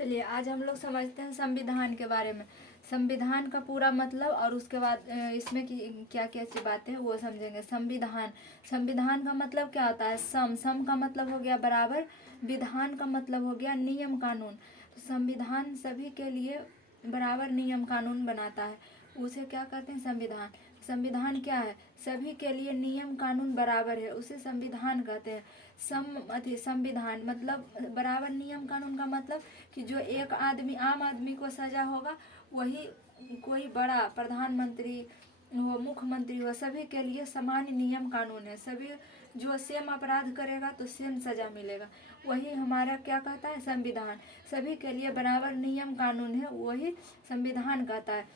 चलिए आज हम लोग समझते हैं संविधान के बारे में। संविधान का पूरा मतलब और उसके बाद इसमें की क्या क्या सी बातें हैं वो समझेंगे। संविधान संविधान का मतलब क्या होता है? सम का मतलब हो गया बराबर, विधान का मतलब हो गया नियम कानून। तो संविधान सभी के लिए बराबर नियम कानून बनाता है, उसे क्या कहते हैं? संविधान। संविधान क्या है? सभी के लिए नियम कानून बराबर है, उसे संविधान कहते हैं। संविधान मतलब बराबर नियम कानून का मतलब कि जो एक आदमी आम आदमी को सजा होगा वही कोई बड़ा प्रधानमंत्री हो, मुख्यमंत्री हो, सभी के लिए समान नियम कानून है। सभी जो सेम अपराध करेगा तो सेम सजा मिलेगा, वही हमारा क्या कहता है? संविधान। सभी के लिए बराबर नियम कानून है, वही संविधान कहता है।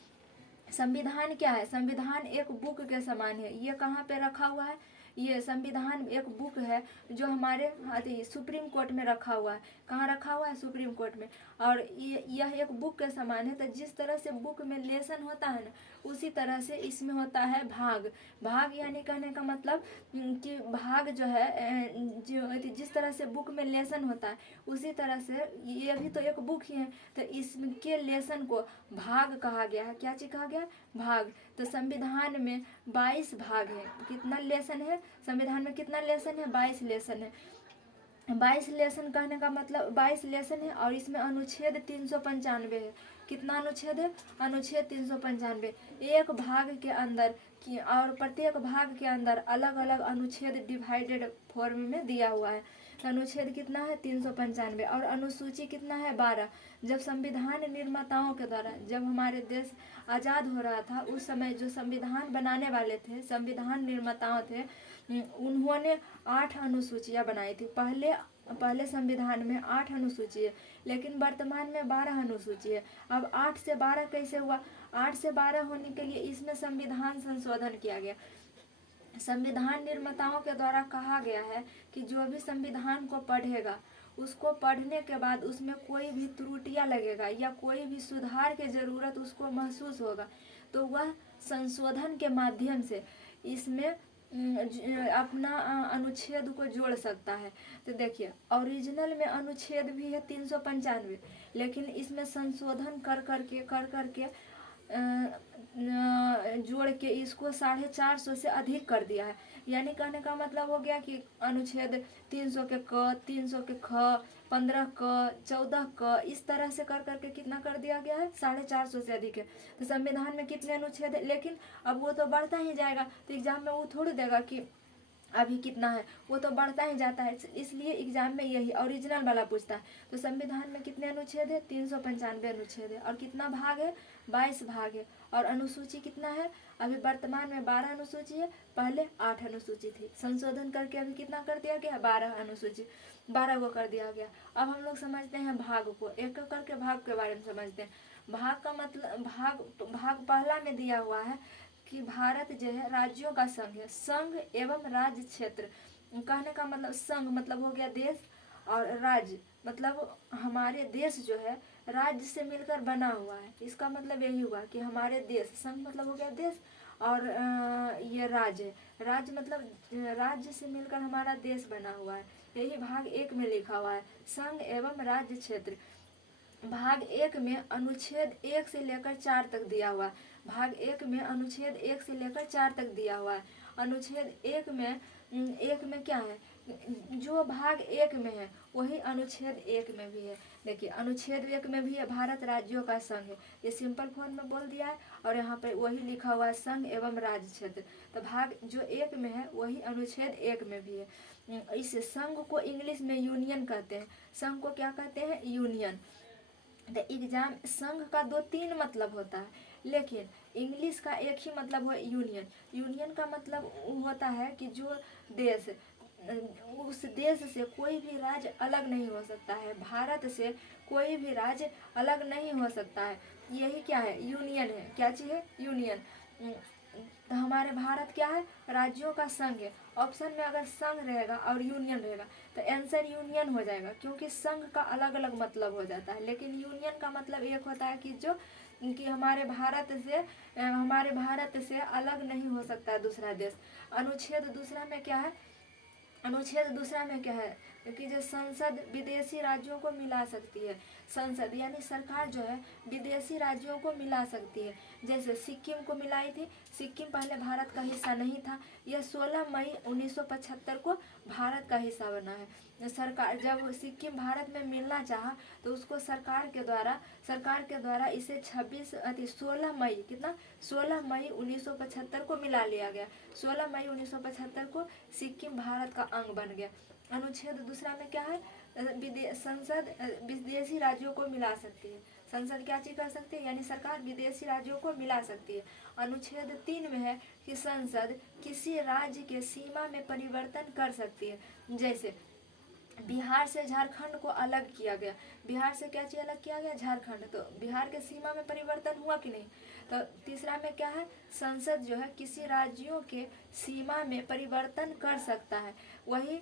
संविधान क्या है? संविधान एक बुक के समान है। ये कहाँ पे रखा हुआ है? ये संविधान एक बुक है जो हमारे सुप्रीम कोर्ट में रखा हुआ है। कहाँ रखा हुआ है? सुप्रीम कोर्ट में। और यह एक बुक के समान है। तो जिस तरह से बुक में लेसन होता है ना, उसी तरह से इसमें होता है भाग। भाग यानी कहने का मतलब कि भाग जो है जो जिस तरह से बुक में लेसन होता है उसी तरह से ये भी तो एक बुक ही है। तो इसके लेसन को भाग कहा गया है। क्या चीज कहा गया? भाग। तो संविधान में 22 भाग है। कितना लेसन है संविधान में? कितना लेसन है? 22 लेसन है। 22 लेसन कहने का मतलब 22 लेसन है और इसमें अनुच्छेद 395 है। कितना अनुच्छेद है? अनुच्छेद 395। एक भाग के अंदर की और प्रत्येक भाग के अंदर अलग अलग अनुच्छेद डिवाइडेड फॉर्म में दिया हुआ है। तो अनुच्छेद कितना है? 395। और अनुसूची कितना है? 12। जब संविधान निर्माताओं के द्वारा, जब हमारे देश आज़ाद हो रहा था उस समय जो संविधान बनाने वाले थे, संविधान निर्माताओं थे, उन्होंने 8 अनुसूचियाँ बनाई थी। पहले संविधान में 8 अनुसूची है, लेकिन वर्तमान में 12 अनुसूची है। अब 8 से 12 कैसे हुआ? 8 से 12 होने के लिए इसमें संविधान संशोधन किया गया। संविधान निर्माताओं के द्वारा कहा गया है कि जो भी संविधान को पढ़ेगा उसको पढ़ने के बाद उसमें कोई भी त्रुटियां लगेगा या कोई भी सुधार की ज़रूरत उसको महसूस होगा तो वह संशोधन के माध्यम से इसमें अपना अनुच्छेद को जोड़ सकता है। तो देखिए ओरिजिनल में अनुच्छेद भी है 395, लेकिन इसमें संशोधन कर करके जोड़ के इसको 450 से अधिक कर दिया है। यानी कहने का मतलब हो गया कि अनुच्छेद 300 के क, 300 के ख, 15 क, 14 क, इस तरह से कर करके कितना कर दिया गया है? 450 से अधिक है। तो संविधान में कितने अनुच्छेद है? लेकिन अब वो तो बढ़ता ही जाएगा, तो एग्जाम में वो थोड़ी देगा कि अभी कितना है, वो तो बढ़ता ही जाता है। इसलिए एग्जाम में यही ओरिजिनल वाला पूछता है। तो संविधान में कितने अनुच्छेद है? 395 अनुच्छेद है। और कितना भाग है? 22 भाग है। और अनुसूची कितना है? अभी वर्तमान में 12 अनुसूची है, पहले 8 अनुसूची थी। संशोधन करके अभी कितना कर दिया गया? 12 अनुसूची, 12 को कर दिया गया। अब हम लोग समझते हैं भाग को, एक एक करके भाग के बारे में समझते हैं। भाग का मतलब भाग पहला में दिया हुआ है कि भारत जो है राज्यों का संघ है। संघ एवं राज्य क्षेत्र कहने का मतलब संघ मतलब हो गया देश, और राज्य मतलब हमारे देश जो है राज्य से मिलकर बना हुआ है। इसका मतलब यही हुआ कि हमारे देश, संघ मतलब हो गया देश, और ये राज्य, राज्य मतलब राज्य से मिलकर हमारा देश बना हुआ है। यही भाग 1 में लिखा हुआ है, संघ एवं राज्य क्षेत्र। भाग 1 में अनुच्छेद 1 से लेकर 4 तक दिया हुआ है। भाग 1 में अनुच्छेद 1 से लेकर 4 तक दिया हुआ है। अनुच्छेद 1 में क्या है? जो भाग 1 में है वही अनुच्छेद 1 में भी है। देखिए अनुच्छेद 1 में भी है भारत राज्यों का संघ है, ये सिंपल फॉर्म में बोल दिया है, और यहाँ पे वही लिखा हुआ है संघ एवं राज्य क्षेत्र। तो भाग जो 1 में है वही अनुच्छेद 1 में भी है। इस संघ को इंग्लिश में यूनियन कहते हैं। संघ को क्या कहते हैं? यूनियन। तो एग्जाम संघ का 2-3 मतलब होता है, लेकिन इंग्लिश का एक ही मतलब है यूनियन। यूनियन का मतलब होता है कि जो देश, उस देश से कोई भी राज्य अलग नहीं हो सकता है, भारत से कोई भी राज्य अलग नहीं हो सकता है। यही क्या है? यूनियन है। क्या चीज़ है? यूनियन। तो हमारे भारत क्या है? राज्यों का संघ है। ऑप्शन में अगर संघ रहेगा और यूनियन रहेगा तो आंसर यूनियन हो जाएगा, क्योंकि संघ का अलग अलग मतलब हो जाता है, लेकिन यूनियन का मतलब एक होता है कि हमारे भारत से अलग नहीं हो सकता दूसरा देश। अनुच्छेद दूसरा में क्या है? अनुच्छेद दूसरा में क्या है? क्योंकि जो संसद विदेशी राज्यों को मिला सकती है, संसद यानी सरकार जो है विदेशी राज्यों को मिला सकती है। जैसे सिक्किम को मिलाई थी, सिक्किम पहले भारत का हिस्सा नहीं था, यह 16 मई 1975 को भारत का हिस्सा बना है। सरकार जब सिक्किम भारत में मिलना चाहा तो उसको सरकार के द्वारा इसे 16 मई 1975 को मिला लिया गया। 16 मई 1975 को सिक्किम भारत का अंग बन गया। अनुच्छेद दूसरा में क्या है, संसद विदेशी राज्यों को मिला सकती है। संसद क्या चीज कर सकती है, यानी सरकार विदेशी राज्यों को मिला सकती है। अनुच्छेद 3 में है कि संसद किसी राज्य के सीमा में परिवर्तन कर सकती है। जैसे बिहार से झारखंड को अलग किया गया, बिहार से क्या चीज अलग किया गया, झारखंड, तो बिहार के सीमा में परिवर्तन हुआ कि नहीं। तो तीसरा में क्या है, संसद जो है किसी राज्यों के सीमा में परिवर्तन कर सकता है। वही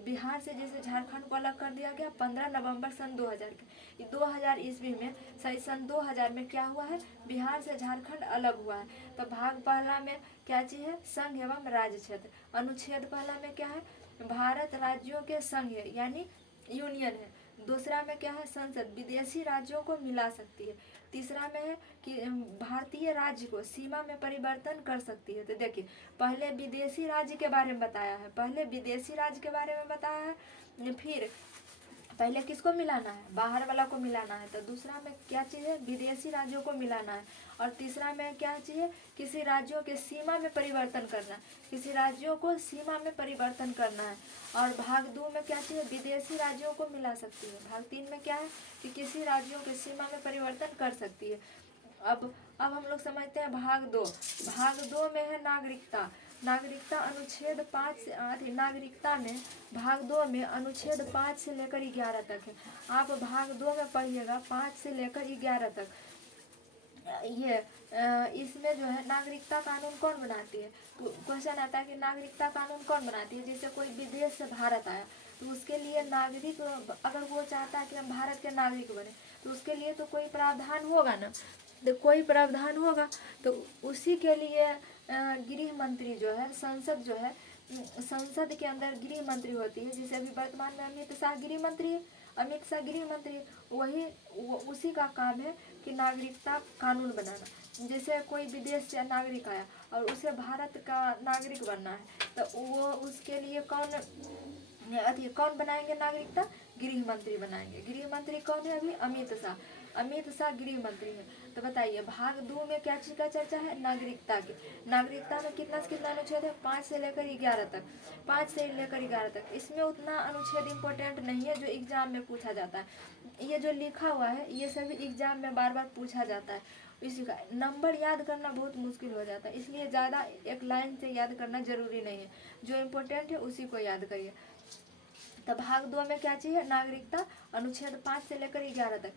बिहार से जैसे झारखंड को अलग कर दिया गया 15 नवंबर सन 2000 के, 2000 ईस्वी में, सन 2000 में क्या हुआ है, बिहार से झारखंड अलग हुआ है। तो भाग पहला में क्या चीज है, संघ एवं राज्य क्षेत्र। अनुच्छेद पहला में क्या है, भारत राज्यों के संघ है यानी यूनियन है। दूसरा में क्या है, संसद विदेशी राज्यों को मिला सकती है। तीसरा में है कि भारतीय राज्य को सीमा में परिवर्तन कर सकती है। तो देखिए पहले विदेशी राज्य के बारे में बताया है, फिर पहले किसको मिलाना है, बाहर वाला को मिलाना है। तो दूसरा में क्या चीज़ है, विदेशी राज्यों को मिलाना है। और तीसरा में क्या चाहिए, किसी राज्यों के सीमा में परिवर्तन करना है, किसी राज्यों को सीमा में परिवर्तन करना है। और भाग 2 में क्या चाहिए, विदेशी राज्यों को मिला सकती है। भाग 3 में क्या है कि किसी राज्यों के सीमा में परिवर्तन कर सकती है। अब हम लोग समझते हैं भाग 2। भाग 2 में है नागरिकता अनुच्छेद 5 से नागरिकता में भाग 2 में अनुच्छेद 5 से लेकर 11 तक है। आप भाग 2 में पढ़िएगा 5 से लेकर 11 तक। ये इसमें जो है नागरिकता कानून कौन बनाती है, तो क्वेश्चन आता है कि नागरिकता कानून कौन बनाती है। जैसे कोई विदेश से भारत आया तो उसके लिए नागरिक, अगर वो चाहता है कि हम भारत के नागरिक बने तो उसके लिए तो कोई प्रावधान होगा ना, तो कोई प्रावधान होगा। तो उसी के लिए गृह मंत्री जो है, संसद जो है, संसद के अंदर गृह मंत्री होती है। जैसे अभी वर्तमान में अमित शाह गृह मंत्री है, उसी का काम है कि नागरिकता कानून बनाना। जैसे कोई विदेश से नागरिक आया और उसे भारत का नागरिक बनना है तो वो उसके लिए कौन बनाएंगे, नागरिकता गृह मंत्री बनाएंगे। गृह मंत्री कौन है अभी, अमित शाह गृह मंत्री है। तो बताइए भाग 2 में क्या चीज का चर्चा है, नागरिकता की। नागरिकता में कितना से कितना अनुच्छेद है, 5 से लेकर 11 तक, 5 से लेकर 11 तक। इसमें उतना अनुच्छेद इम्पोर्टेंट नहीं है जो एग्जाम में पूछा जाता है। ये जो लिखा हुआ है ये सभी एग्जाम में बार बार पूछा जाता है, इसी का नंबर याद करना बहुत मुश्किल हो जाता है। इसलिए ज़्यादा एक लाइन से याद करना जरूरी नहीं है, जो इम्पोर्टेंट है उसी को याद करिए। तो भाग 2 में क्या चाहिए, नागरिकता अनुच्छेद 5 से लेकर 11 तक।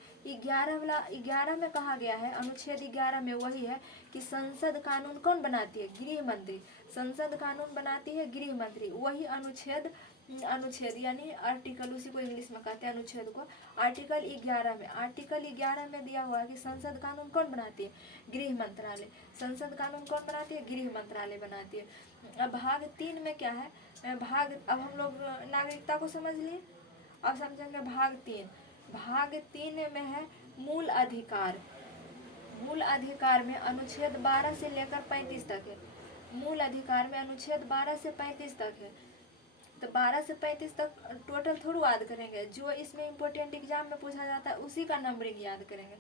11 में कहा गया है, अनुच्छेद 11 में वही है कि संसद कानून कौन बनाती है, गृह मंत्री। संसद कानून बनाती है गृह मंत्री। वही अनुच्छेद यानी आर्टिकल, उसी को इंग्लिश में कहते हैं अनुच्छेद को। आर्टिकल 11 में दिया हुआ है कि संसद कानून कौन बनाती है, गृह मंत्रालय। संसद कानून कौन बनाती है, गृह मंत्रालय बनाती है। अब भाग 3 में क्या है, अब हम लोग नागरिकता को समझ लिए, अब समझेंगे भाग 3 में है मूल अधिकार। मूल अधिकार में अनुच्छेद 12 से लेकर 35 तक है। मूल अधिकार में अनुच्छेद 12 से 35 तक है। तो 12 से 35 तक टोटल थोड़ा याद करेंगे, जो इसमें इम्पोर्टेंट एग्जाम में पूछा जाता है उसी का नंबरिंग याद करेंगे।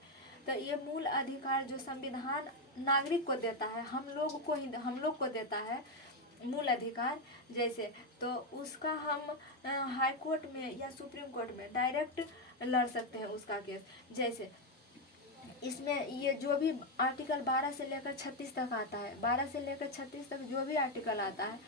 तो ये मूल अधिकार जो संविधान नागरिक को देता है, हम लोग को देता है मूल अधिकार, जैसे तो उसका हम हाई कोर्ट में या सुप्रीम कोर्ट में डायरेक्ट लड़ सकते हैं उसका केस। जैसे इसमें ये जो भी आर्टिकल 12 से लेकर 36 तक आता है, 12 से लेकर 36 तक जो भी आर्टिकल आता है,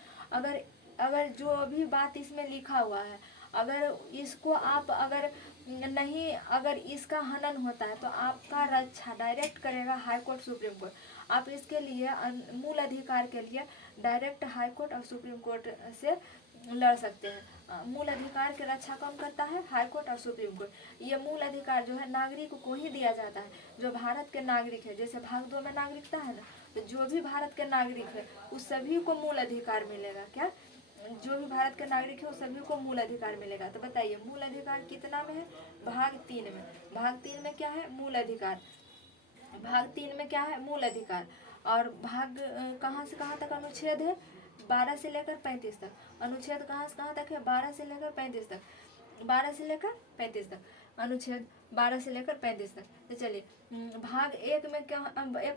अगर जो भी बात इसमें लिखा हुआ है, अगर इसको आप अगर इसका हनन होता है तो आपका रक्षा डायरेक्ट करेगा हाई कोर्ट, सुप्रीम कोर्ट। आप इसके लिए मूल अधिकार के लिए डायरेक्ट हाई कोर्ट और सुप्रीम कोर्ट से लड़ सकते हैं। मूल अधिकार की रक्षा कौन करता है, हाई कोर्ट और सुप्रीम कोर्ट। ये मूल अधिकार जो है नागरिक को ही दिया जाता है, जो भारत के नागरिक है। जैसे भाग 2 में नागरिकता है ना, तो जो भी भारत के नागरिक है उस सभी को मूल अधिकार मिलेगा। क्या जो भी भारत के नागरिक है वो सभी को मूल अधिकार मिलेगा। तो बताइए मूल अधिकार कितना में है? भाग 3 में। भाग 3 में क्या है? मूल अधिकार। भाग 3 में क्या है? मूल अधिकार। और भाग कहाँ से कहाँ तक अनुच्छेद है? 12 से लेकर 35 तक। अनुच्छेद कहाँ से कहाँ तक है? 12 से लेकर 35 तक। 12 से लेकर 35 तक अनुच्छेद, 12 से लेकर 35 तक। तो चलिए भाग 1 में क्या,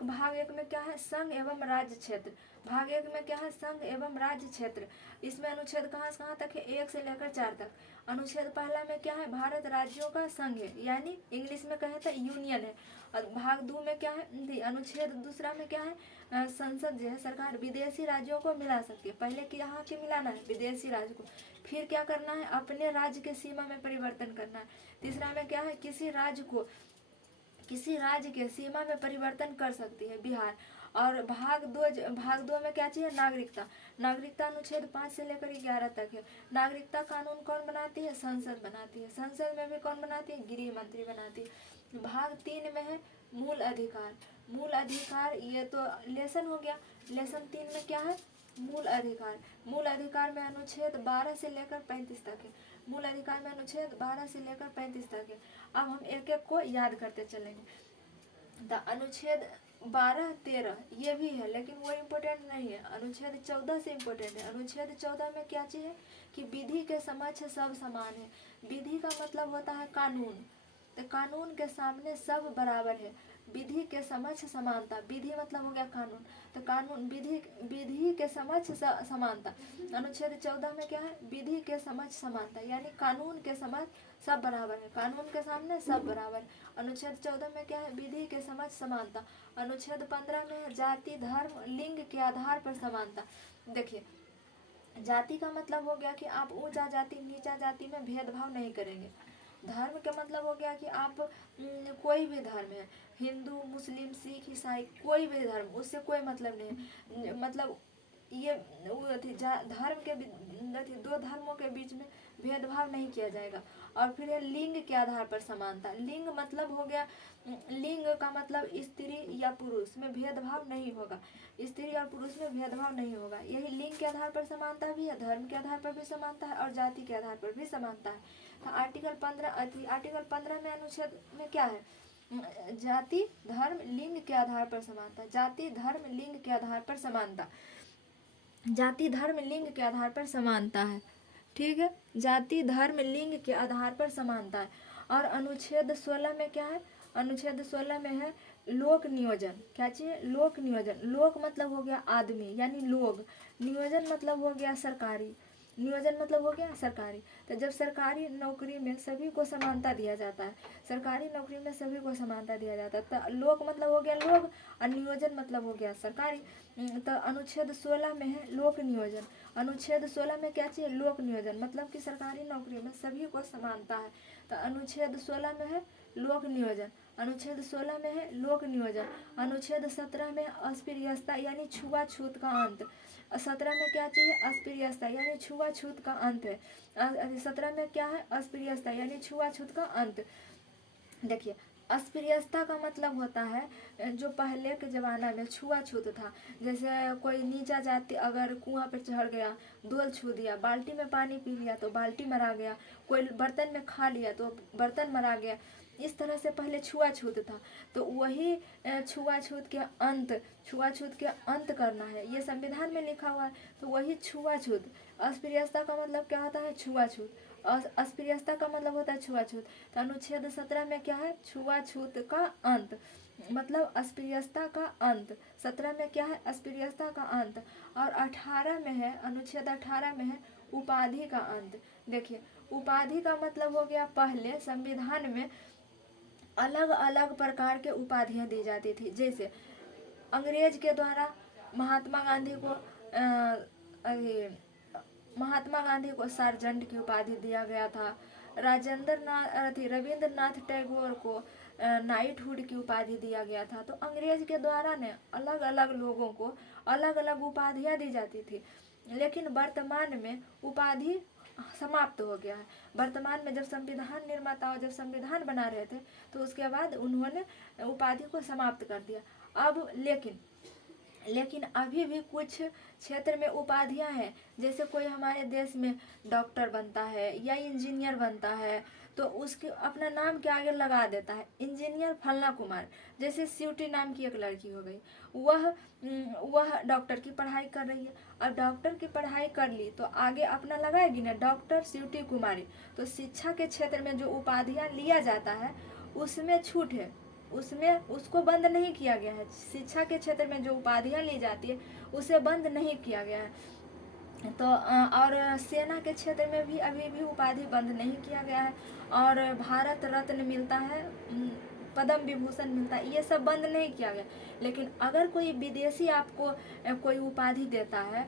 भाग 1 में क्या है? संघ एवं राज्य क्षेत्र। भाग 1 में क्या है? संघ एवं राज्य क्षेत्र। इसमें अनुच्छेद कहाँ से कहाँ तक है? 1 से लेकर 4 तक। अनुच्छेद पहला में क्या है? भारत राज्यों का संघ है, यानी इंग्लिश में कहें तो यूनियन है। और भाग 2 में क्या है? अनुच्छेद दूसरा में क्या है? संसद जो है सरकार विदेशी राज्यों को मिला सकती है। पहले कि यहाँ के मिलाना है विदेशी राज्य को, फिर क्या करना है? अपने राज्य के सीमा में परिवर्तन करना है। तीसरा में क्या है? किसी राज्य के सीमा में परिवर्तन कर सकती है बिहार। और भाग 2 में क्या चाहिए? नागरिकता। नागरिकता अनुच्छेद 5 से लेकर 11 तक है। नागरिकता कानून कौन बनाती है? संसद बनाती है। संसद में भी कौन बनाती है? गृह मंत्री बनाती है। भाग 3 में है मूल अधिकार। मूल अधिकार ये तो लेसन हो गया। लेसन 3 में क्या है? मूल अधिकार। मूल अधिकार में अनुच्छेद 12 से लेकर 35 तक है। मूल अधिकार में अनुच्छेद 12 से लेकर 35 तक है। अब हम एक एक को याद करते चलेंगे। तो अनुच्छेद 12, 13 ये भी है, लेकिन वो इम्पोर्टेंट नहीं है। अनुच्छेद 14 से इम्पोर्टेंट है। अनुच्छेद 14 में क्या चीज़ है? कि विधि के समक्ष सब समान है। विधि का मतलब होता है कानून। तो कानून के सामने सब बराबर है। विधि के समक्ष समानता। विधि मतलब हो गया कानून। तो कानून विधि के समक्ष समानता। अनुच्छेद 14 में क्या है? विधि के समक्ष समानता, यानी कानून के समक्ष सब बराबर है। कानून के सामने सब बराबर। अनुच्छेद 14 में क्या है? विधि के समक्ष समानता। अनुच्छेद 15 में है जाति, धर्म, लिंग के आधार पर समानता। देखिए जाति का मतलब हो गया कि आप ऊंचा जाति नीचा जाति में भेदभाव नहीं करेंगे। धर्म का मतलब हो गया कि आप कोई भी धर्म है, हिंदू, मुस्लिम, सिख, ईसाई, कोई भी धर्म, उससे कोई मतलब नहीं। मतलब ये धर्म के दो धर्मों के बीच में भेदभाव नहीं किया जाएगा। और फिर है लिंग के आधार पर समानता। लिंग मतलब हो गया, लिंग का मतलब स्त्री या पुरुष में भेदभाव नहीं होगा। स्त्री और पुरुष में भेदभाव नहीं होगा। यही लिंग के आधार पर समानता भी है, धर्म के आधार पर भी समानता है और जाति के आधार पर भी समानता है। तो आर्टिकल 15 में अनुच्छेद में क्या है? जाति, धर्म, लिंग के आधार पर समानता। जाति, धर्म, लिंग के आधार पर समानता। जाति, धर्म, लिंग के आधार पर समानता है। ठीक है, जाति, धर्म, लिंग के आधार पर समानता है। और अनुच्छेद 16 में क्या है? अनुच्छेद 16 में है लोक नियोजन। क्या चाहिए? लोक नियोजन। लोक मतलब हो गया आदमी, यानी लोग। नियोजन मतलब हो गया सरकारी। नियोजन मतलब हो गया सरकारी। तो जब सरकारी नौकरी में सभी को समानता दिया जाता है, सरकारी नौकरी में सभी को समानता दिया जाता है, तो लोक मतलब हो गया लोग और नियोजन मतलब हो गया सरकारी। तो अनुच्छेद 16 में है लोक नियोजन। अनुच्छेद 16 में क्या चाहिए? लोक नियोजन, मतलब कि सरकारी नौकरी में सभी को समानता है। तो अनुच्छेद 16 में है लोक नियोजन। अनुच्छेद 16 में है लोक नियोजन। अनुच्छेद 17 में अस्पृश्यता यानी छुआछूत का अंत। 17 में क्या चाहिए? अस्पृश्यता यानी छुआछूत का अंत है। 17 में क्या है? अस्पृश्यता यानी छुआछूत का अंत। देखिए अस्पृश्यता का मतलब होता है जो पहले के ज़माना में छुआछूत था। जैसे कोई नीचा जाति अगर कुआं पर चढ़ गया, डोल छू दिया, बाल्टी में पानी पी लिया तो बाल्टी मरा गया, कोई बर्तन में खा लिया तो बर्तन मरा गया। इस तरह से पहले छुआछूत था। तो वही छुआछूत के अंत करना है, ये संविधान में लिखा हुआ है। तो वही छुआछूत। अस्पृश्यता का मतलब क्या होता है? छुआछूत। अस्पृश्यता का मतलब होता है छुआछूत। तो अनुच्छेद 17 में क्या है? छुआछूत का अंत, मतलब अस्पृश्यता का अंत। 17 में क्या है? अस्पृश्यता का अंत। और 18 में है, अनुच्छेद 18 में है उपाधि का अंत। देखिए उपाधि का मतलब हो गया, पहले संविधान में अलग अलग प्रकार के उपाधियां दी जाती थी। जैसे अंग्रेज के द्वारा महात्मा गांधी को सार्जेंट की उपाधि दिया गया था। रविंद्रनाथ टैगोर को नाइटहुड की उपाधि दिया गया था। तो अंग्रेज के द्वारा ने अलग अलग लोगों को अलग अलग उपाधियां दी जाती थी। लेकिन वर्तमान में उपाधि समाप्त हो गया है। वर्तमान में जब संविधान निर्माताओं जब संविधान बना रहे थे तो उसके बाद उन्होंने उपाधि को समाप्त कर दिया। अब लेकिन अभी भी कुछ क्षेत्र में उपाधियां हैं, जैसे कोई हमारे देश में डॉक्टर बनता है या इंजीनियर बनता है तो उसके अपना नाम के आगे लगा देता है इंजीनियर फलना कुमार। जैसे स्वीटी नाम की एक लड़की हो गई, वह डॉक्टर की पढ़ाई कर रही है। अब डॉक्टर की पढ़ाई कर ली तो आगे अपना लगाएगी ना डॉक्टर स्वीटी कुमारी। तो शिक्षा के क्षेत्र में जो उपाधियां लिया जाता है उसमें छूट है, उसमें उसको बंद नहीं किया गया है। शिक्षा के क्षेत्र में जो उपाधियां ली जाती है उसे बंद नहीं किया गया है। तो और सेना के क्षेत्र में भी अभी भी उपाधि बंद नहीं किया गया है और भारत रत्न मिलता है, पद्म विभूषण मिलता है, ये सब बंद नहीं किया गया। लेकिन अगर कोई विदेशी आपको कोई उपाधि देता है,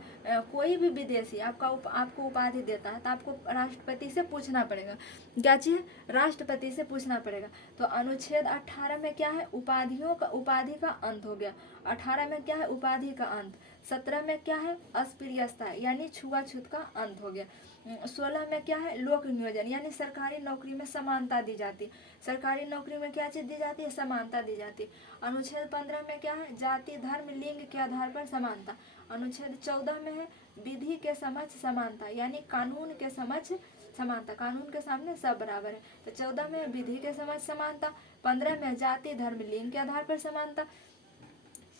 कोई भी विदेशी आपको उपाधि देता है तो आपको राष्ट्रपति से पूछना पड़ेगा। क्या चीज़? राष्ट्रपति से पूछना पड़ेगा। तो अनुच्छेद 18 में क्या है? उपाधि का अंत हो गया। 18 में क्या है? उपाधि का अंत। 17 में क्या है? अस्पृश्यता यानी छुआछूत का अंत हो गया। 16 में क्या है? लोक नियोजन यानी सरकारी नौकरी में समानता दी जाती है। सरकारी नौकरी में क्या चीज दी जाती है? समानता दी जाती है। अनुच्छेद 15 में क्या है? जाति धर्म लिंग के आधार पर समानता। अनुच्छेद 14 में है विधि के समक्ष समानता यानी कानून के समक्ष समानता, कानून के सामने सब बराबर है। तो 14 में विधि के समक्ष समानता, 15 में जाति धर्म लिंग के आधार पर समानता,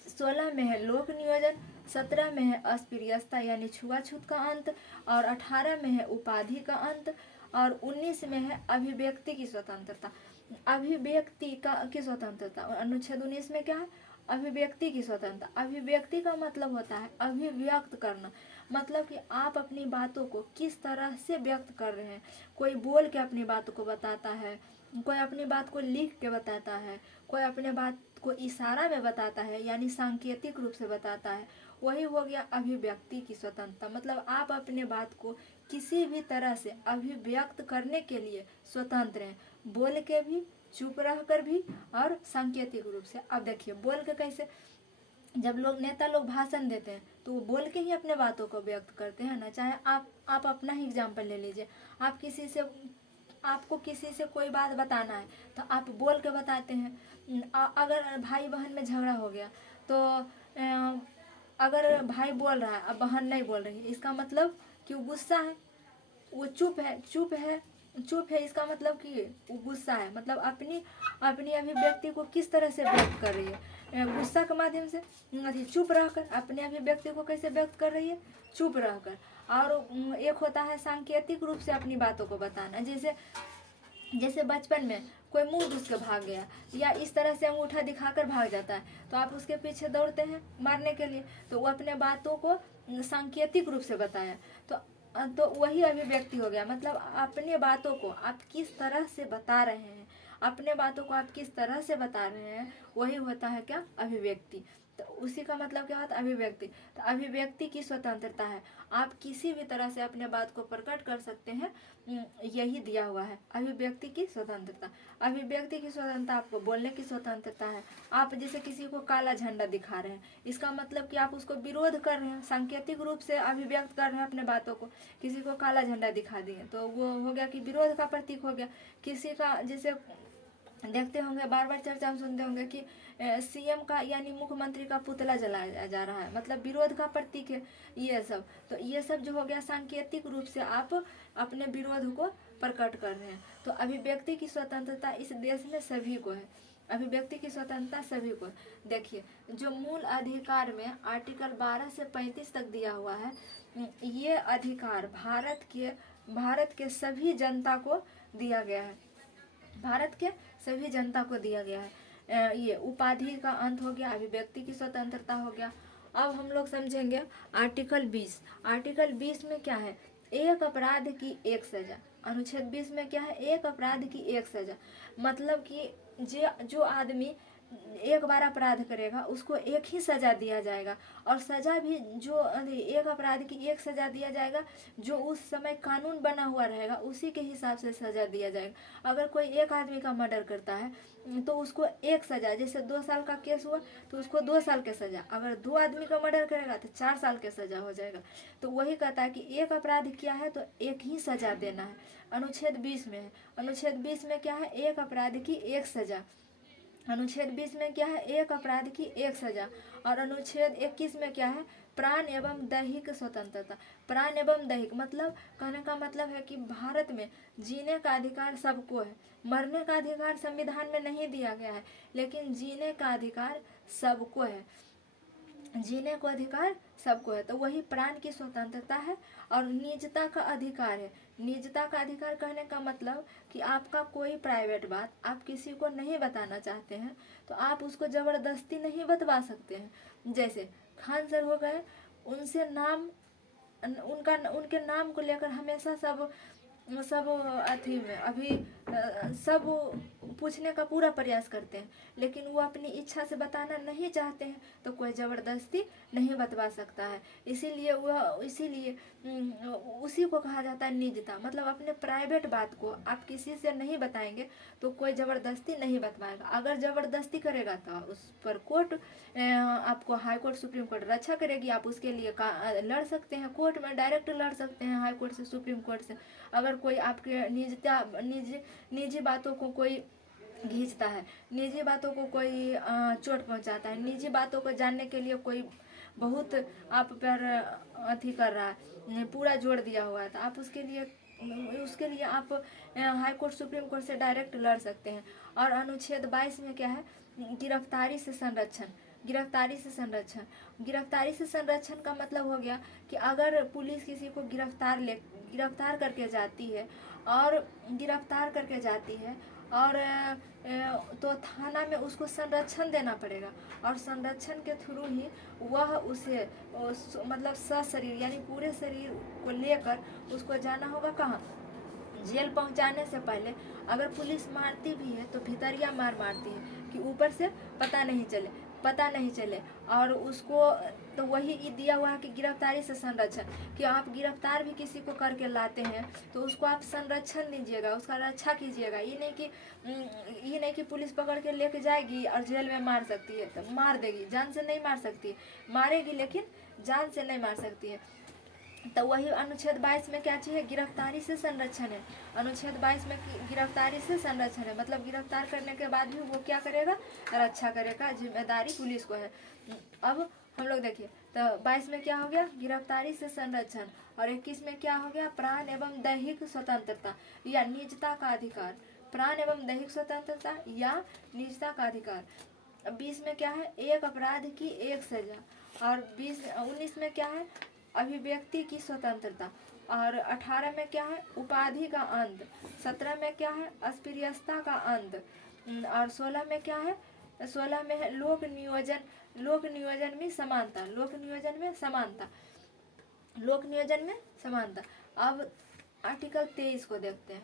16 में है लोक नियोजन, 17 में है अस्पृश्यता यानी छुआछूत का अंत और 18 में है उपाधि का अंत और 19 में है अभिव्यक्ति की स्वतंत्रता। अभिव्यक्ति की स्वतंत्रता। अनुच्छेद 19 में क्या है? अभिव्यक्ति की स्वतंत्रता। अभिव्यक्ति का मतलब होता है अभिव्यक्त करना, मतलब कि आप अपनी बातों को किस तरह से व्यक्त कर रहे हैं। कोई बोल के अपनी बातों को बताता है, कोई अपनी बात को लिख के बताता है, कोई अपने बात को इशारा में बताता है यानी सांकेतिक रूप से बताता है। वही हो गया अभिव्यक्ति की स्वतंत्रता। मतलब आप अपने बात को किसी भी तरह से अभिव्यक्त करने के लिए स्वतंत्र हैं, बोल के भी, चुप रह कर भी और सांकेतिक रूप से। अब देखिए बोल के कैसे, जब नेता लोग भाषण देते हैं तो वो बोल के ही अपने बातों को व्यक्त करते हैं ना। चाहे आप अपना ही एग्जाम्पल ले लीजिए। आपको किसी से कोई बात बताना है तो आप बोल के बताते हैं। अगर भाई बहन में झगड़ा हो गया तो अगर भाई बोल रहा है अब बहन नहीं बोल रही है, इसका मतलब कि वो गुस्सा है, वो चुप है, इसका मतलब कि वो गुस्सा है। मतलब अपनी अभिव्यक्ति को किस तरह से व्यक्त कर रही है? गुस्सा के माध्यम से। चुप रहकर अपने अभिव्यक्ति को कैसे व्यक्त कर रही है? चुप रहकर। और एक होता है सांकेतिक रूप से अपनी बातों को बताना, जैसे बचपन में कोई मुंह घुस के भाग गया या इस तरह से अंगूठा दिखाकर भाग जाता है तो आप उसके पीछे दौड़ते हैं मारने के लिए, तो वो अपने बातों को सांकेतिक रूप से बताया। तो वही अभिव्यक्ति हो गया। मतलब अपने बातों को आप किस तरह से बता रहे हैं, अपने बातों को आप किस तरह से बता रहे हैं, वही होता है क्या? अभिव्यक्ति। तो उसी का मतलब क्या होता है? अभिव्यक्ति। तो अभिव्यक्ति की स्वतंत्रता है, आप किसी भी तरह से अपने बात को प्रकट कर सकते हैं, यही दिया हुआ है अभिव्यक्ति की स्वतंत्रता। अभिव्यक्ति की स्वतंत्रता, आपको बोलने की स्वतंत्रता है। आप जैसे किसी को काला झंडा दिखा रहे हैं, इसका मतलब कि आप उसको विरोध कर रहे हैं, सांकेतिक रूप से अभिव्यक्त कर रहे हैं अपने बातों को। किसी को काला झंडा दिखा दिए तो वो हो गया कि विरोध का प्रतीक हो गया। किसी का जैसे देखते होंगे, बार बार चर्चा में सुनते होंगे कि सीएम का यानी मुख्यमंत्री का पुतला जलाया जा रहा है, मतलब विरोध का प्रतीक है ये सब। तो ये सब जो हो गया सांकेतिक रूप से आप अपने विरोध को प्रकट कर रहे हैं। तो अभिव्यक्ति की स्वतंत्रता इस देश में सभी को है, अभिव्यक्ति की स्वतंत्रता सभी को। देखिए जो मूल अधिकार में आर्टिकल 12 से 35 तक दिया हुआ है, ये अधिकार भारत के सभी जनता को दिया गया है, भारत के सभी जनता को दिया गया है। ये उपाधि का अंत हो गया, अभिव्यक्ति की स्वतंत्रता हो गया। अब हम लोग समझेंगे आर्टिकल 20। आर्टिकल 20 में क्या है? एक अपराध की एक सजा। अनुच्छेद 20 में क्या है? एक अपराध की एक सजा। मतलब कि जो आदमी एक बार अपराध करेगा उसको एक ही सजा दिया जाएगा, और सजा भी जो एक अपराध की एक सजा दिया जाएगा, जो उस समय कानून बना हुआ रहेगा उसी के हिसाब से सजा दिया जाएगा। अगर कोई एक आदमी का मर्डर करता है तो उसको एक सजा, जैसे 2 साल का केस हुआ तो उसको 2 साल के सजा। अगर 2 आदमी का मर्डर करेगा तो 4 साल के सजा हो जाएगा। तो वही कहता है कि एक अपराध किया है तो एक ही सजा देना है। अनुच्छेद 20 में है, अनुच्छेद 20 में क्या है? एक अपराध की एक सजा। अनुच्छेद 20 में क्या है, एक अपराध की एक सजा। और अनुच्छेद 21 में क्या है, प्राण एवं दैहिक स्वतंत्रता। प्राण एवं दैहिक मतलब कहने का मतलब है कि भारत में जीने का अधिकार सबको है, मरने का अधिकार संविधान में नहीं दिया गया है, लेकिन जीने का अधिकार सबको है, जीने को अधिकार सबको है। तो वही प्राण की स्वतंत्रता है। और निजता का अधिकार है। निजता का अधिकार कहने का मतलब कि आपका कोई प्राइवेट बात आप किसी को नहीं बताना चाहते हैं तो आप उसको ज़बरदस्ती नहीं बतवा सकते हैं। जैसे खान सर हो गए, उनसे नाम उनके नाम को लेकर हमेशा सब अथी में अभी सब पूछने का पूरा प्रयास करते हैं, लेकिन वो अपनी इच्छा से बताना नहीं चाहते हैं तो कोई ज़बरदस्ती नहीं बतवा सकता है। इसीलिए उसी को कहा जाता है निजता। मतलब अपने प्राइवेट बात को आप किसी से नहीं बताएंगे तो कोई ज़बरदस्ती नहीं बतवाएगा। अगर ज़बरदस्ती करेगा तो उस पर कोर्ट आपको हाई कोर्ट सुप्रीम कोर्ट रक्षा करेगी, आप उसके लिए लड़ सकते हैं, कोर्ट में डायरेक्ट लड़ सकते हैं हाई कोर्ट से, सुप्रीम कोर्ट से। अगर कोई आपके निजी बातों को कोई खींचता है, निजी बातों को कोई चोट पहुंचाता है, निजी बातों को जानने के लिए कोई बहुत आप पर अथी कर रहा है, पूरा जोड़ दिया हुआ है, तो आप उसके लिए आप हाई कोर्ट सुप्रीम कोर्ट से डायरेक्ट लड़ सकते हैं। और अनुच्छेद 22 में क्या है, गिरफ्तारी से संरक्षण। गिरफ्तारी से संरक्षण का मतलब हो गया कि अगर पुलिस किसी को गिरफ्तार करके जाती है और तो थाना में उसको संरक्षण देना पड़ेगा। और संरक्षण के थ्रू ही वह उसे मतलब सशरीर यानी पूरे शरीर को लेकर उसको जाना होगा कहाँ, जेल पहुंचाने से पहले। अगर पुलिस मारती भी है तो भितरिया मारती है कि ऊपर से पता नहीं चले। और उसको तो वही दिया हुआ है कि गिरफ्तारी से संरक्षण, कि आप गिरफ्तार भी किसी को करके लाते हैं तो उसको आप संरक्षण दीजिएगा, उसका रक्षा कीजिएगा। ये नहीं कि पुलिस पकड़ के लेके जाएगी और जेल में मार सकती है, तो मार देगी, जान से नहीं मार सकती, मारेगी लेकिन जान से नहीं मार सकती है। तो वही अनुच्छेद 22 में क्या चाहिए, गिरफ्तारी से संरक्षण है। अनुच्छेद 22 में गिरफ्तारी से संरक्षण है, मतलब गिरफ्तार करने के बाद भी वो क्या करेगा, रक्षा करेगा, जिम्मेदारी पुलिस को है। अब हम लोग देखिए तो 22 में क्या हो गया, गिरफ्तारी से संरक्षण। और 21 में क्या हो गया, प्राण एवं दैहिक स्वतंत्रता या निजता का अधिकार। प्राण एवं दैहिक स्वतंत्रता या निजता का अधिकार। 20 में क्या है, एक अपराध की एक सजा। और 19 में क्या है, अभिव्यक्ति की स्वतंत्रता। और 18 में क्या है, उपाधि का अंत। 17 में क्या है, अस्पृश्यता का अंत। और 16 में क्या है, 16 में है लोक नियोजन में समानता। लोक नियोजन में समानता। अब आर्टिकल 23 को देखते हैं।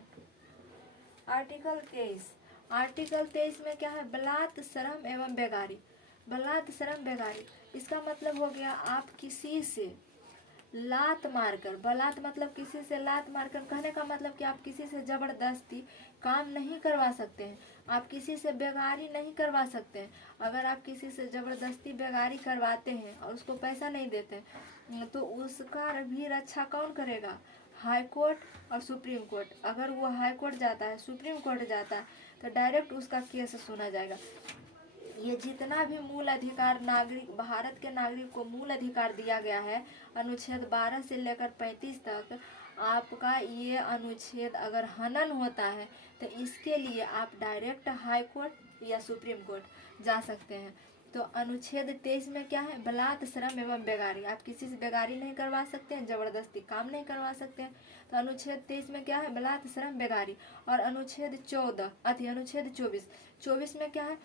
आर्टिकल 23 में क्या है, बलात्, शर्म एवं बेगारी। बलात्, शर्म, बेगारी, इसका मतलब हो गया आप किसी से लात मारकर, बलात् मतलब किसी से लात मारकर, कहने का मतलब कि आप किसी से जबरदस्ती काम नहीं करवा सकते हैं, आप किसी से बेगारी नहीं करवा सकते हैं। अगर आप किसी से जबरदस्ती बेगारी करवाते हैं और उसको पैसा नहीं देते तो उसका भी रक्षा कौन करेगा, हाई कोर्ट और सुप्रीम कोर्ट। अगर वो हाई कोर्ट जाता है, सुप्रीम कोर्ट जाता है तो डायरेक्ट उसका केस सुना जाएगा। ये जितना भी मूल अधिकार भारत के नागरिक को मूल अधिकार दिया गया है, अनुच्छेद 12 से लेकर 35 तक, आपका ये अनुच्छेद अगर हनन होता है तो इसके लिए आप डायरेक्ट हाई कोर्ट या सुप्रीम कोर्ट जा सकते हैं। तो अनुच्छेद 23 में क्या है, बलात्, शर्म एवं बेगारी। आप किसी से बेगारी नहीं करवा सकते हैं, जबरदस्ती काम नहीं करवा सकते हैं। तो अनुच्छेद 23 में क्या है, बलात्, शर्म, बेगारी। और अनुच्छेद 24 में क्या है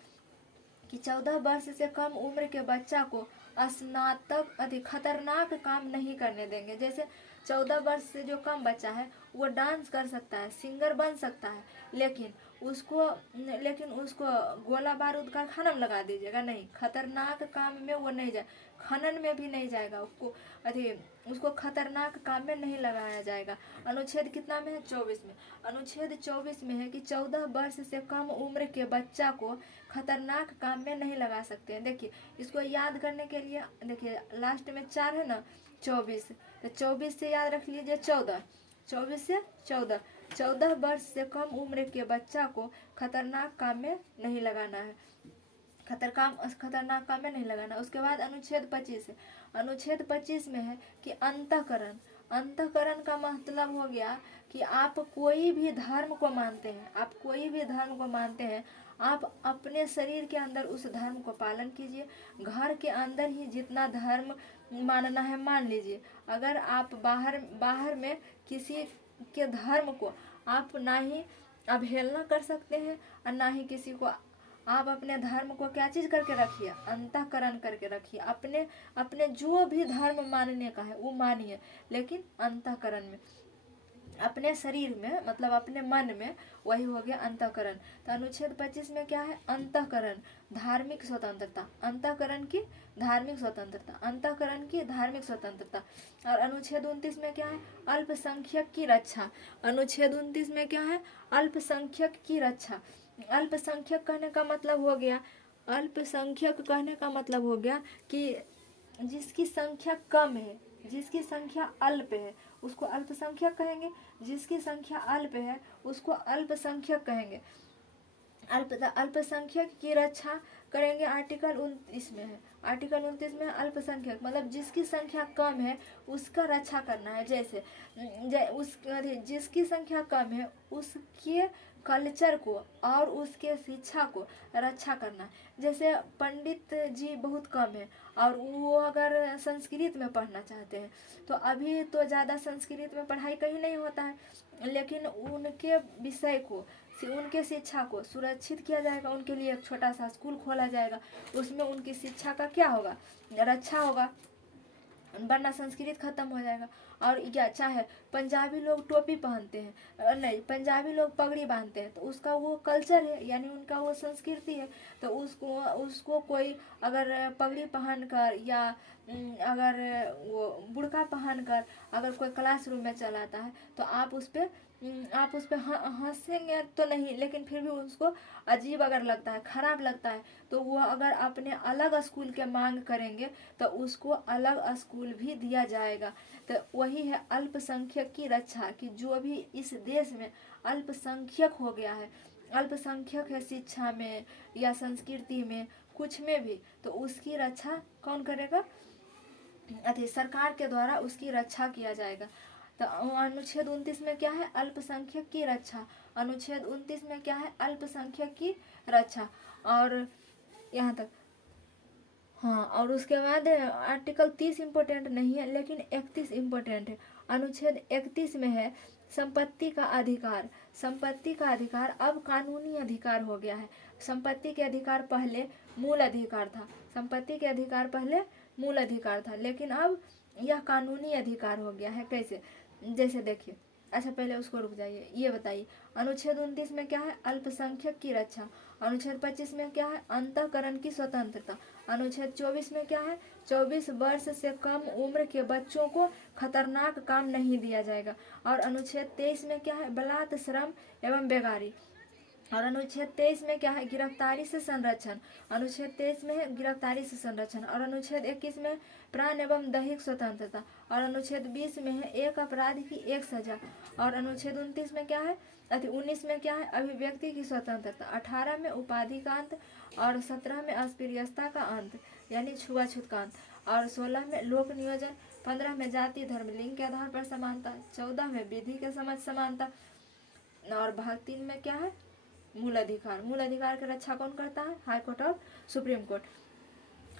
कि 14 वर्ष से कम उम्र के बच्चा को स्नातक खतरनाक काम नहीं करने देंगे। जैसे 14 वर्ष से जो कम बच्चा है वो डांस कर सकता है, सिंगर बन सकता है, लेकिन उसको गोला बारूद का खाना में लगा दीजिएगा, नहीं, खतरनाक काम में वो नहीं जाए, खनन में भी नहीं जाएगा, उसको खतरनाक काम में नहीं लगाया जाएगा। अनुच्छेद कितना में है, 24 में। अनुच्छेद 24 में है कि 14 वर्ष से कम उम्र के बच्चा को खतरनाक काम में नहीं लगा सकते हैं। देखिए इसको याद करने के लिए देखिए लास्ट में 4 है ना, 24, तो 24 से याद रख लीजिए 14, 24 से 14, 14 वर्ष से कम उम्र के बच्चा को खतरनाक काम में नहीं लगाना है, खतरनाक काम में नहीं लगाना। उसके बाद अनुच्छेद 25 है। अनुच्छेद 25 में है कि अंतःकरण। अंतःकरण का मतलब हो गया कि आप कोई भी धर्म को मानते हैं, आप कोई भी धर्म को मानते हैं, आप अपने शरीर के अंदर उस धर्म को पालन कीजिए। घर के अंदर ही जितना धर्म मानना है मान लीजिए। अगर आप बाहर में किसी के धर्म को आप ना ही अवहेलना कर सकते हैं और ना ही किसी को, आप अपने धर्म को क्या चीज़ करके रखिए, अंतःकरण करके रखिए। अपने जो भी धर्म मानने का है वो मानिए, लेकिन अंतःकरण में, अपने शरीर में, मतलब अपने मन में, वही हो गया अंतःकरण। तो अनुच्छेद 25 में क्या है, अंतःकरण, धार्मिक स्वतंत्रता, अंतःकरण की धार्मिक स्वतंत्रता, अंतःकरण की धार्मिक स्वतंत्रता। और अनुच्छेद 29 में क्या है, अल्पसंख्यक की रक्षा। अनुच्छेद 29 में क्या है, अल्पसंख्यक की रक्षा। अल्पसंख्यक कहने का मतलब हो गया, अल्पसंख्यक कहने का मतलब हो गया कि जिसकी संख्या कम है, जिसकी संख्या अल्प है, उसको अल्पसंख्यक कहेंगे। जिसकी संख्या अल्प है उसको अल्पसंख्यक कहेंगे। अल्पसंख्यक की रक्षा करेंगे, आर्टिकल 29 में है। आर्टिकल 29 में अल्पसंख्यक मतलब जिसकी संख्या कम है उसका रक्षा करना है। जैसे जिसकी संख्या कम है उसके कल्चर को और उसके शिक्षा को रक्षा करना। जैसे पंडित जी बहुत कम है और वो अगर संस्कृत में पढ़ना चाहते हैं तो अभी तो ज़्यादा संस्कृत में पढ़ाई कहीं नहीं होता है, लेकिन उनके विषय को, उनके शिक्षा को सुरक्षित किया जाएगा। उनके लिए एक छोटा सा स्कूल खोला जाएगा, उसमें उनकी शिक्षा का क्या होगा, रक्षा होगा, वरना संस्कृत खत्म हो जाएगा। और क्या चाहे पंजाबी लोग टोपी पहनते हैं, नहीं पंजाबी लोग पगड़ी बांधते हैं, तो उसका वो कल्चर है, यानी उनका वो संस्कृति है। तो उसको कोई अगर पगड़ी पहनकर या अगर वो बुर्का पहनकर अगर कोई क्लासरूम में चलाता है तो आप उस पर हंसेंगे तो नहीं, लेकिन फिर भी उसको अजीब अगर लगता है, खराब लगता है, तो वो अगर अपने अलग स्कूल के मांग करेंगे तो उसको अलग स्कूल भी दिया जाएगा। तो वही है अल्पसंख्यक की रक्षा, कि जो भी इस देश में अल्पसंख्यक हो गया है, अल्पसंख्यक है शिक्षा में या संस्कृति में, कुछ में भी, तो उसकी रक्षा कौन करेगा, सरकार के द्वारा उसकी रक्षा किया जाएगा। तो अनुच्छेद 29 में क्या है, अल्पसंख्यक की रक्षा। अनुच्छेद 29 में क्या है, अल्पसंख्यक की रक्षा। और यहाँ तक, हाँ, और उसके बाद आर्टिकल 30 इम्पोर्टेंट नहीं है, लेकिन 31 इम्पोर्टेंट है। अनुच्छेद 31 में है संपत्ति का अधिकार। संपत्ति का अधिकार अब कानूनी अधिकार हो गया है। संपत्ति के अधिकार पहले मूल अधिकार था, संपत्ति के अधिकार पहले मूल अधिकार था, लेकिन अब यह कानूनी अधिकार हो गया है। कैसे, जैसे देखिए, अच्छा पहले उसको रुक जाइए, ये बताइए अनुच्छेद 29 में क्या है, अल्पसंख्यक की रक्षा। अनुच्छेद 25 में क्या है, अंतःकरण की स्वतंत्रता। अनुच्छेद 24 में क्या है, 24 वर्ष से कम उम्र के बच्चों को खतरनाक काम नहीं दिया जाएगा। और अनुच्छेद 23 में क्या है, बलात्, श्रम एवं बेगारी। और अनुच्छेद 23 में क्या है, गिरफ्तारी से संरक्षण। अनुच्छेद 23 में है गिरफ्तारी से संरक्षण। और अनुच्छेद 21 में प्राण एवं दैहिक स्वतंत्रता। और अनुच्छेद 20 में है एक अपराध की एक सजा। और अनुच्छेद 29 में क्या है, 19 में क्या है, अभिव्यक्ति की स्वतंत्रता। 18 में उपाधि का अंत। और 17 में अस्पृश्यता का अंत, यानी छुआछूत का अंत। और 16 में लोक नियोजन। 15 में जाति धर्म लिंग के आधार पर समानता। 14 में विधि के समझ समानता। और भाग 3 में क्या है, मूल अधिकार। मूल अधिकार की रक्षा कौन करता है, हाई कोर्ट और सुप्रीम कोर्ट।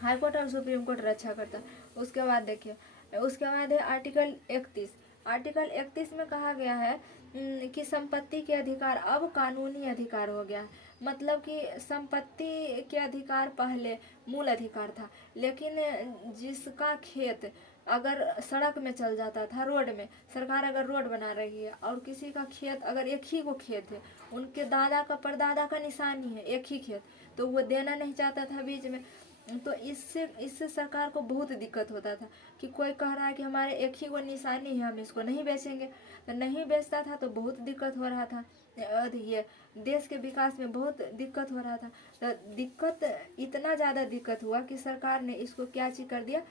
हाई कोर्ट और सुप्रीम कोर्ट रक्षा करता है। उसके बाद देखिए, उसके बाद है आर्टिकल 31। आर्टिकल 31 में कहा गया है कि संपत्ति के अधिकार अब कानूनी अधिकार हो गया है। मतलब कि संपत्ति के अधिकार पहले मूल अधिकार था, लेकिन जिसका खेत अगर सड़क में चल जाता था, रोड में, सरकार अगर रोड बना रही है और किसी का खेत अगर एक ही को खेत है, उनके दादा का परदादा का निशानी है एक ही खेत, तो वो देना नहीं चाहता था बीच में। तो इससे सरकार को बहुत दिक्कत होता था कि कोई कह रहा है कि हमारे एक ही वो निशानी है, हम इसको नहीं बेचेंगे, तो नहीं बेचता था, तो बहुत दिक्कत हो रहा था। ये देश के विकास में बहुत दिक्कत हो रहा था। तो दिक्कत, इतना ज़्यादा दिक्कत हुआ कि सरकार ने इसको क्या चीज कर दिया,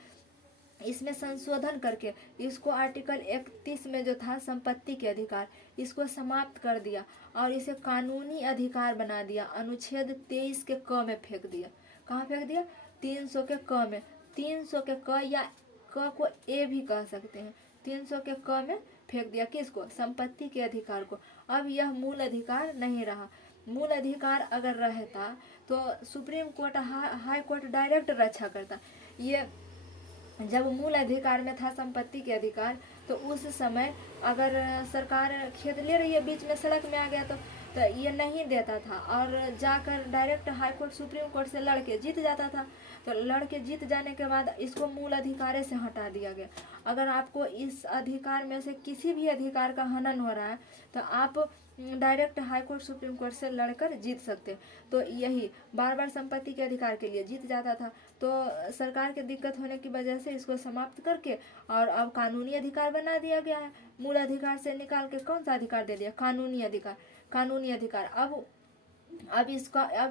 इसमें संशोधन करके इसको आर्टिकल 31 में जो था संपत्ति के अधिकार, इसको समाप्त कर दिया और इसे कानूनी अधिकार बना दिया। अनुच्छेद 23 के क में फेंक दिया। कहाँ फेंक दिया? 300 के क में। 300 के क या क को ए भी कह सकते हैं। 300 के क में फेंक दिया। किसको? संपत्ति के अधिकार को। अब यह मूल अधिकार नहीं रहा। मूल अधिकार अगर रहता तो Supreme Court, High Court direct रक्षा करता। ये जब मूल अधिकार में था संपत्ति के अधिकार, तो उस समय अगर सरकार खेत ले रही है, बीच में सड़क में आ गया तो ये नहीं देता था और जाकर direct high court, supreme court से लड़के जीत जाता था। तो लड़के जीत जाने के बाद इसको मूल अधिकार से हटा दिया गया। अगर आपको इस अधिकार में से किसी भी अधिकार का हनन हो रहा है तो आप direct high court, supreme court से लड़कर जीत सकते। तो यही बार बार संपत्ति के अधिकार के लिए जीत जाता था। तो सरकार के दिक्कत होने की वजह से इसको समाप्त करके और अब कानूनी अधिकार बना दिया गया है। मूल अधिकार से निकाल के कौन सा अधिकार दे दिया? कानूनी अधिकार। कानूनी अधिकार अब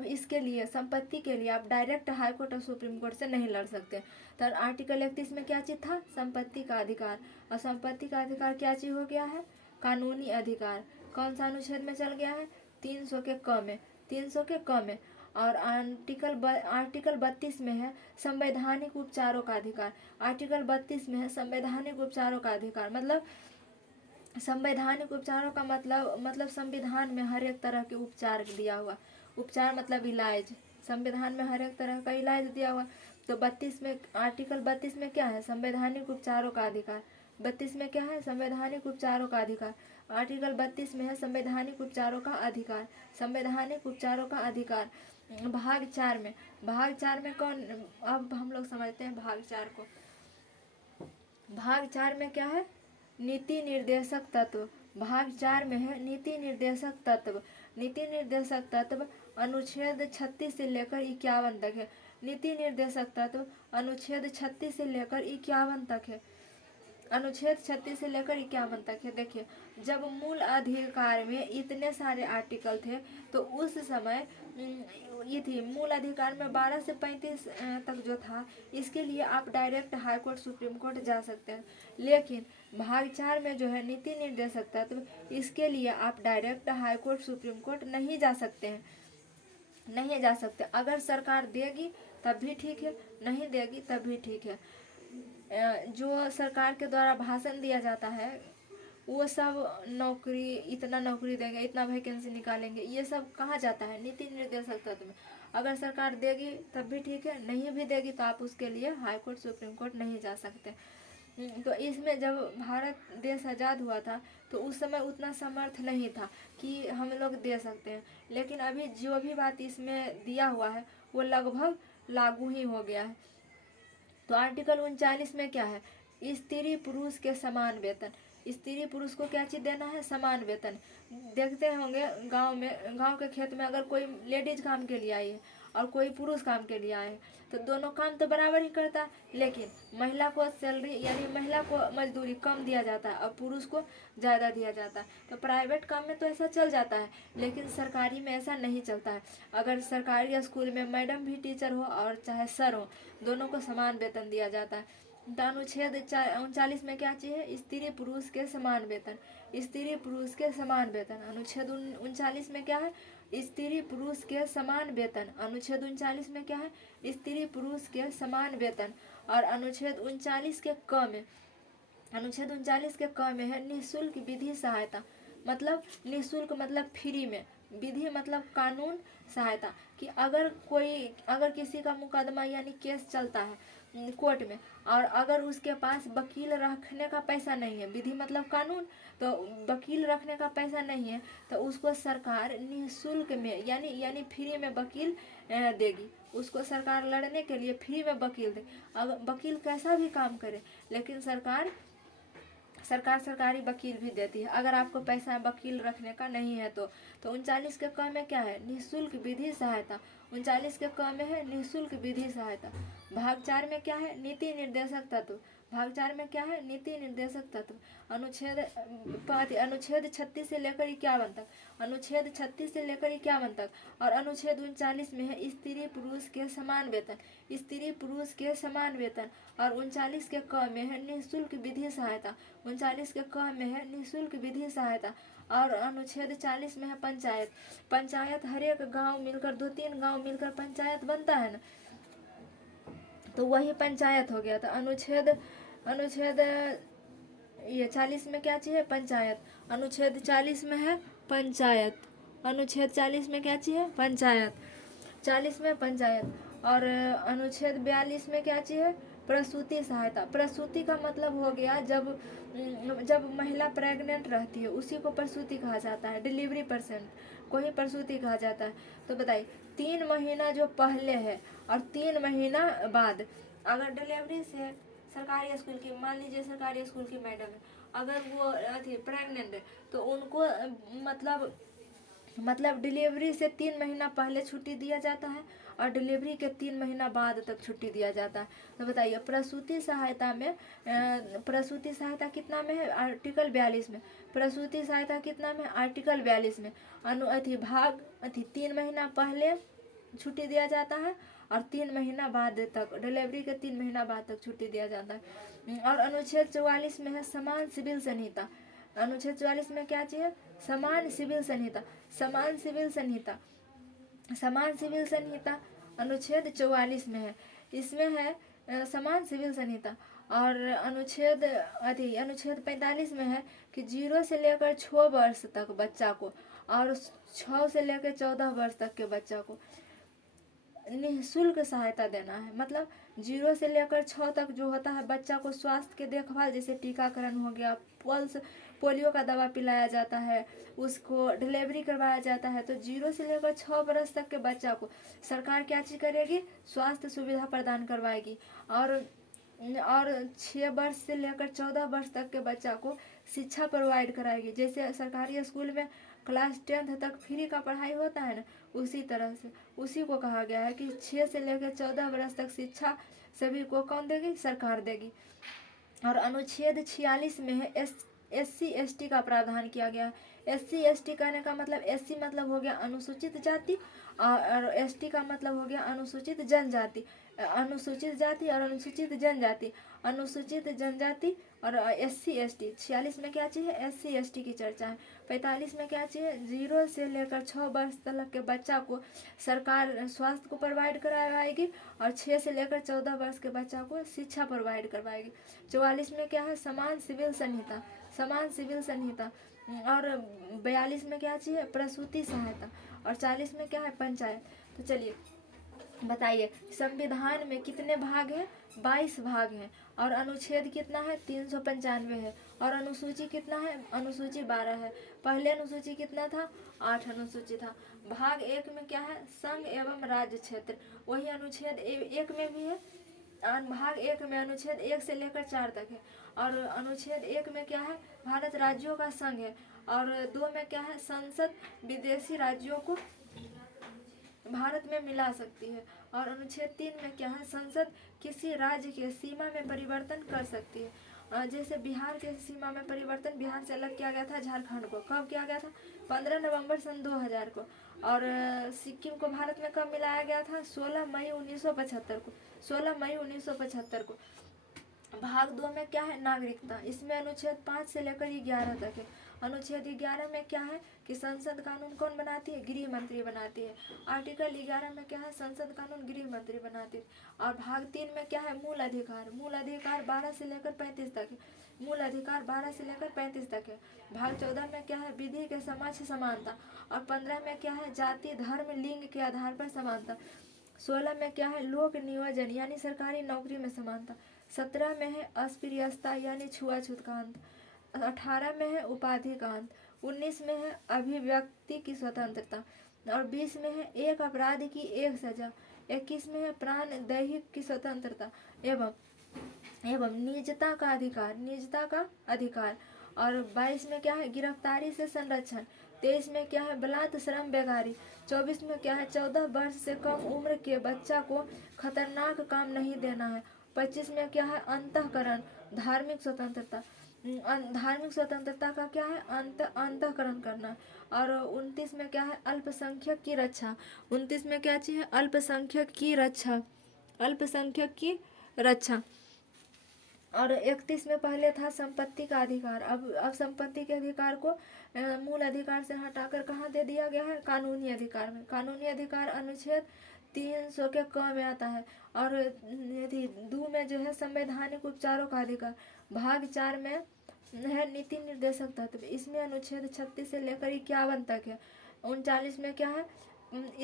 इसके लिए, संपत्ति के लिए आप डायरेक्ट हाई कोर्ट और सुप्रीम कोर्ट से नहीं लड़ सकते। तो आर्टिकल 31 में क्या चीज़ था? संपत्ति का अधिकार। और संपत्ति का अधिकार क्या चीज़ हो गया है? कानूनी अधिकार। कौन सा अनुच्छेद में चल गया है? 300 के क में। 300 के क में। और आर्टिकल 32 में है संवैधानिक उपचारों का अधिकार। आर्टिकल 32 में है संवैधानिक उपचारों का अधिकार। मतलब संवैधानिक उपचारों का मतलब संविधान में हर एक तरह के उपचार दिया हुआ। उपचार मतलब इलाज। संविधान में हर एक तरह का इलाज दिया हुआ। तो 32 में, आर्टिकल 32 में क्या है? संवैधानिक उपचारों का अधिकार। 32 में क्या है? संवैधानिक उपचारों का अधिकार। आर्टिकल 32 में है संवैधानिक उपचारों का अधिकार। संवैधानिक उपचारों का अधिकार। भाग 4 में, भाग 4 में कौन, अब हम लोग समझते हैं भाग 4 को। भाग 4 में क्या है? नीति निर्देशक तत्व। भाग 4 में है नीति निर्देशक तत्व। नीति निर्देशक तत्व अनुच्छेद 36 से लेकर 51 तक है। नीति निर्देशक तत्व अनुच्छेद 36 से लेकर 51 तक है। अनुच्छेद 36 से लेकर 51 तक है। देखिए, जब मूल अधिकार में इतने सारे आर्टिकल थे तो उस समय ये थी, मूल अधिकार में 12 से 35 तक जो था, इसके लिए आप direct high court, supreme court जा सकते हैं। लेकिन भाग 4 में जो है नीति निर्देशक तत्व, इसके लिए आप direct high court, supreme court नहीं जा सकते हैं। नहीं जा सकते। अगर सरकार देगी तब भी ठीक है, नहीं देगी तब भी ठीक है। जो सरकार के द्वारा भाषण दिया जाता है वो सब नौकरी, इतना नौकरी देंगे, इतना वैकेंसी निकालेंगे, ये सब कहाँ जाता है? नीति निर्देशक तत्व में। अगर सरकार देगी तब भी ठीक है, नहीं भी देगी तो आप उसके लिए हाई कोर्ट, सुप्रीम कोर्ट नहीं जा सकते। तो इसमें जब भारत देश आज़ाद हुआ था तो उस समय उतना समर्थ नहीं था कि हम लोग दे सकते हैं। लेकिन अभी जो भी बात इसमें दिया हुआ है वो लगभग लागू ही हो गया है। तो आर्टिकल 39 में क्या है? स्त्री पुरुष के समान वेतन। स्त्री पुरुष को क्या चीज़ देना है? समान वेतन। देखते होंगे गांव के खेत में अगर कोई लेडीज काम के लिए आई है और कोई पुरुष काम के लिए आए हैं तो दोनों काम तो बराबर ही करता है, लेकिन महिला को सैलरी, यानी महिला को मजदूरी कम दिया जाता है और पुरुष को ज़्यादा दिया जाता है। तो प्राइवेट काम में तो ऐसा चल जाता है, लेकिन सरकारी में ऐसा नहीं चलता है। अगर सरकारी स्कूल में मैडम भी टीचर हो और चाहे सर हो, दोनों को समान वेतन दिया जाता है। तो अनुच्छेद 39 में क्या चीज़ है? स्त्री पुरुष के समान वेतन। स्त्री पुरुष के समान वेतन। अनुच्छेद 39 में क्या है? स्त्री पुरुष के समान वेतन। अनुच्छेद 39 में क्या है? स्त्री पुरुष के समान वेतन। और अनुच्छेद 39 के क में, अनुच्छेद 39 के क में है निःशुल्क विधि सहायता। मतलब निःशुल्क मतलब फ्री में, विधि मतलब कानून सहायता। कि अगर किसी का मुकदमा यानी केस चलता है कोर्ट में और अगर उसके पास वकील रखने का पैसा नहीं है, विधि मतलब कानून, तो वकील रखने का पैसा नहीं है तो उसको सरकार निःशुल्क में यानी फ्री में वकील देगी। उसको सरकार लड़ने के लिए फ्री में वकील दे। अगर वकील कैसा भी काम करे, लेकिन सरकार सरकारी वकील भी देती है अगर आपको पैसा वकील रखने का नहीं है तो 39 के क में क्या है? निःशुल्क विधि सहायता। 39 के क में है निःशुल्क विधि सहायता। भाग 4 में क्या है? नीति निर्देशक तत्व। भाग 4 में क्या है, नीति निर्देशक तत्व। अनुच्छेद 36 से लेकर 51 तक, अनुच्छेद 36 से लेकर 51 तक। और अनुच्छेद 39 में है स्त्री पुरुष के समान वेतन, स्त्री पुरुष के समान वेतन। और 39 के क में है निःशुल्क विधि सहायता, 39 के क में है निःशुल्क विधि सहायता। और अनुच्छेद 40 में है पंचायत, पंचायत हर एक गाँव मिलकर 2-3 गाँव मिलकर पंचायत बनता है ना, तो वही पंचायत हो गया। तो अनुच्छेद ये 40 में क्या चीज़ है, पंचायत। अनुच्छेद 40 में है पंचायत, अनुच्छेद 40 में क्या चीज़ है, पंचायत, 40 में पंचायत। और अनुच्छेद 42 में क्या चीज़ है, प्रसूति सहायता। प्रसूति का मतलब हो गया जब महिला प्रेग्नेंट रहती है उसी को प्रसूति कहा जाता है, डिलीवरी पर्सन को ही प्रसूति कहा जाता है। तो बताइए 3 महीना जो पहले है और 3 महीना बाद, अगर डिलीवरी से सरकारी स्कूल की, मान लीजिए सरकारी स्कूल की मैडम है, अगर वो थी प्रेग्नेंट है तो उनको मतलब डिलीवरी से 3 महीना पहले छुट्टी दिया जाता है और डिलीवरी के 3 महीना बाद तक छुट्टी दिया जाता है। तो बताइए प्रसूति सहायता में, प्रसूति सहायता कितना में है, आर्टिकल 42 में। प्रसूति सहायता कितना में, आर्टिकल 42 में। भाग 3 महीना पहले छुट्टी दिया जाता है और 3 महीना बाद तक, डिलीवरी के 3 महीना बाद तक छुट्टी दिया जाता है। और अनुच्छेद 44 में है समान सिविल संहिता। अनुच्छेद 44 में क्या चाहिए, समान सिविल संहिता, समान सिविल संहिता, समान सिविल संहिता अनुच्छेद 44 में है। इसमें है समान सिविल संहिता। और अनुच्छेद 45 में है कि 0 से लेकर 6 वर्ष तक बच्चा को और 6 से लेकर 14 वर्ष तक के बच्चा को निःशुल्क सहायता देना है। मतलब 0 से लेकर 6 तक जो होता है बच्चा को स्वास्थ्य के देखभाल, जैसे टीकाकरण हो गया, पोलियो का दवा पिलाया जाता है, उसको डिलीवरी करवाया जाता है। तो 0 से लेकर 6 वर्ष तक के बच्चा को सरकार क्या चीज़ करेगी, स्वास्थ्य सुविधा प्रदान करवाएगी। और 6 वर्ष से लेकर 14 वर्ष तक के बच्चा को शिक्षा प्रोवाइड कराएगी। जैसे सरकारी स्कूल में क्लास 10th तक फ्री का पढ़ाई होता है ना, उसी तरह से उसी को कहा गया है कि 6 से लेकर 14 वर्ष तक शिक्षा सभी को कौन देगी, सरकार देगी। और अनुच्छेद 46 में है SC ST का प्रावधान किया गया है। SC ST कहने का मतलब, SC मतलब हो गया अनुसूचित जाति और ST का मतलब हो गया अनुसूचित जनजाति, अनुसूचित जाति और अनुसूचित जनजाति, अनुसूचित जनजाति और SC ST। 46 में क्या चाहिए, SC ST की चर्चा है। 45 में क्या चाहिए, 0 से लेकर 6 वर्ष तक के बच्चा को सरकार स्वास्थ्य को प्रोवाइड करवाएगी और 6 से लेकर 14 वर्ष के बच्चा को शिक्षा प्रोवाइड करवाएगी। 44 में क्या है, समान सिविल संहिता, समान सिविल संहिता। और 42 में क्या चाहिए, प्रसूति सहायता। और 40 में क्या है, पंचायत। तो चलिए बताइए संविधान में कितने भाग हैं, 22 भाग हैं। और अनुच्छेद कितना है, 395 है। और अनुसूची कितना है, अनुसूची 12 है। पहले अनुसूची कितना था, 8 अनुसूची था। भाग 1 में क्या है, संघ एवं राज्य क्षेत्र, वही अनुच्छेद 1 में भी है। भाग 1 में अनुच्छेद 1 से लेकर 4 तक है। और अनुच्छेद 1 में क्या है, भारत राज्यों का संघ है। और 2 में क्या है, संसद विदेशी राज्यों को भारत में मिला सकती है। और अनुच्छेद 3 में क्या है, संसद किसी राज्य के सीमा में परिवर्तन कर सकती है। जैसे बिहार के सीमा में परिवर्तन बिहार से अलग किया गया था झारखंड को, कब किया गया था, 15 नवंबर सन 2000 को। और सिक्किम को भारत में कब मिलाया गया था, 16 मई 1975 को, 16 मई 1975 को। भाग 2 में क्या है, नागरिकता, इसमें अनुच्छेद 5 से लेकर 11 तक है। अनुच्छेद 11 में क्या है कि संसद कानून कौन बनाती है, गृह मंत्री बनाती है। आर्टिकल 11 में क्या है, संसद कानून गृह मंत्री बनाती है। और भाग 3 में क्या है, मूल अधिकार, मूल अधिकार 12 से लेकर 35 तक है, मूल अधिकार 12 से लेकर 35 तक है। भाग 14 में क्या है, विधि के समक्ष समानता। और 15 में क्या है, जाति धर्म लिंग के आधार पर समानता। 16 में क्या है, लोक नियोजन यानी सरकारी नौकरी में समानता। 17 में है अस्पृश्यता यानी छुआछूत का अंत। 18 में है उपाधि का अंत। 19 में है अभिव्यक्ति की स्वतंत्रता। और 20 में है एक अपराध की एक सजा। 21 में है प्राण दैहिक की स्वतंत्रता एवं निजता का अधिकार, निजता का अधिकार। और 22 में क्या है, गिरफ्तारी से संरक्षण। 23 में क्या है, बलात् श्रम बेगारी। 24 में क्या है, 14 वर्ष से कम उम्र के बच्चा को खतरनाक काम नहीं देना है। 25 में क्या है, अंतःकरण, धार्मिक स्वतंत्रता। धार्मिक स्वतंत्रता का क्या है, अंतःकरण करना। और 29 में क्या है, अल्पसंख्यक की रक्षा। 29 में क्या चीज है, अल्पसंख्यक की रक्षा, अल्पसंख्यक की रक्षा। और 31 में पहले था संपत्ति का अधिकार, अब संपत्ति के अधिकार को मूल अधिकार से हटाकर कहाँ दे दिया गया है, कानूनी अधिकार में। कानूनी अधिकार अनुच्छेद 300 के क में आता है। और यदि 2 में जो है संवैधानिक उपचारों का अधिकार, भाग 4 में है नीति निर्देशक तत्व, इसमें अनुच्छेद 36 से लेकर 51 तक है। 39 में क्या है,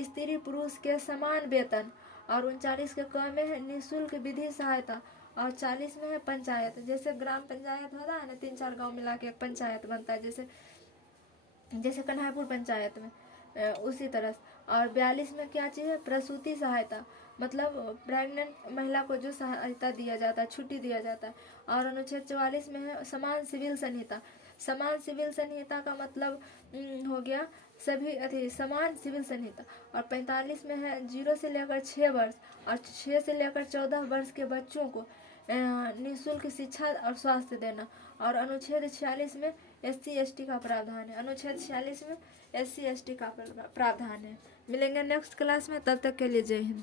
स्त्री पुरुष के समान वेतन। और 39 के क में है निःशुल्क विधि सहायता। और 40 में है पंचायत, जैसे ग्राम पंचायत होता है ना, 3-4 गांव मिला के एक पंचायत बनता है, जैसे कन्हाईपुर पंचायत में, उसी तरह। और 42 में क्या चीज़ है, प्रसूति सहायता, मतलब प्रेग्नेंट महिला को जो सहायता दिया जाता है, छुट्टी दिया जाता है। और अनुच्छेद 44 में है समान सिविल संहिता। समान सिविल संहिता का मतलब हो गया सभी समान सिविल संहिता। और 45 में है 0 से लेकर 6 वर्ष और 6 से लेकर 14 वर्ष के बच्चों को निःशुल्क शिक्षा और स्वास्थ्य देना। और अनुच्छेद 46 में SC/ST का प्रावधान है। अनुच्छेद 46 में SC/ST का प्रावधान है। मिलेंगे नेक्स्ट क्लास में, तब तक के लिए जय हिंद।